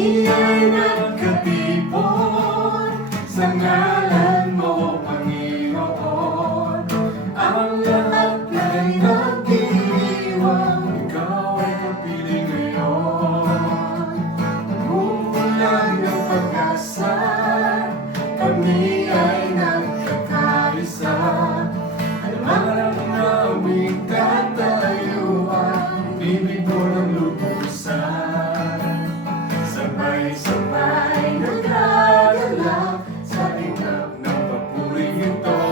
Kami ay nagkatipon sa ngalan mo, Panginoon. Ang lahat ay nagdiriwang, ikaw ay kapiling ngayon. Umuulan ng pag-asa, kami ay nagkakaisa. Alam naming tatayuan, ibig mo ng lubusan. Sabay-sabay nagagala sa inap ng papuring ito.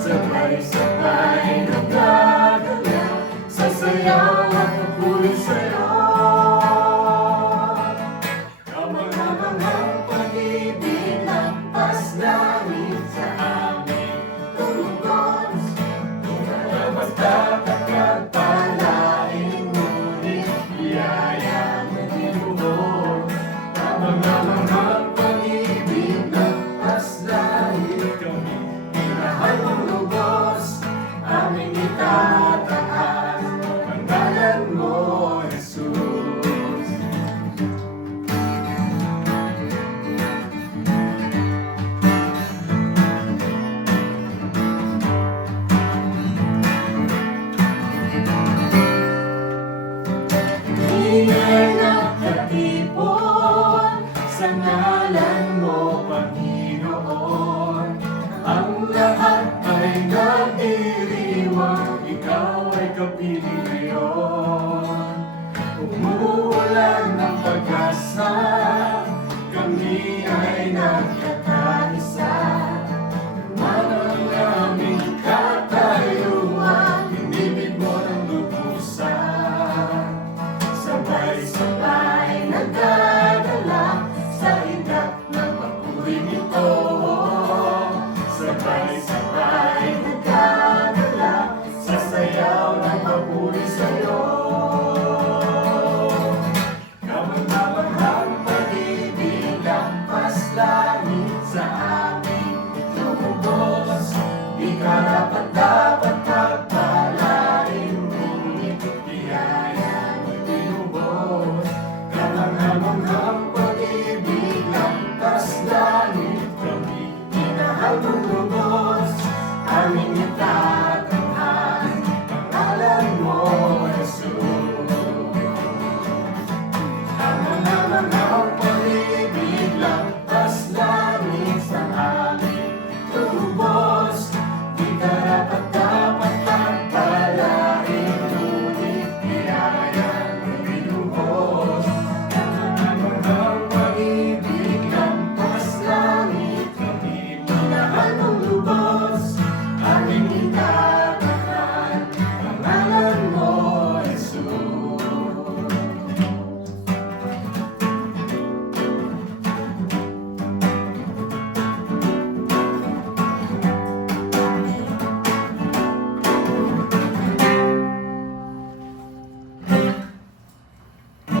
Sabay-sabay nagagala sa sayaw at papuri sa'yo. Kamang-kamang pag-ibig lampas langit sa aming tulugos. Lumabas tatakad palain, ngunit biyaya mo niluhod. Kamang-kamang pag-ibig lampas langit, kami minahal mong lubos. Aming itataas ang ngalan mo, Jesus. Kami ay nakatipon sa ngalan mo, Panginoon. Ang lahat ay nagdiriwang, ikaw ay kapiling ngayon. Umuulan ng pag-asa, kami ay nagkakaisa. Manang naming katayuan, inibig mo ng lubusan. Sabay-sabay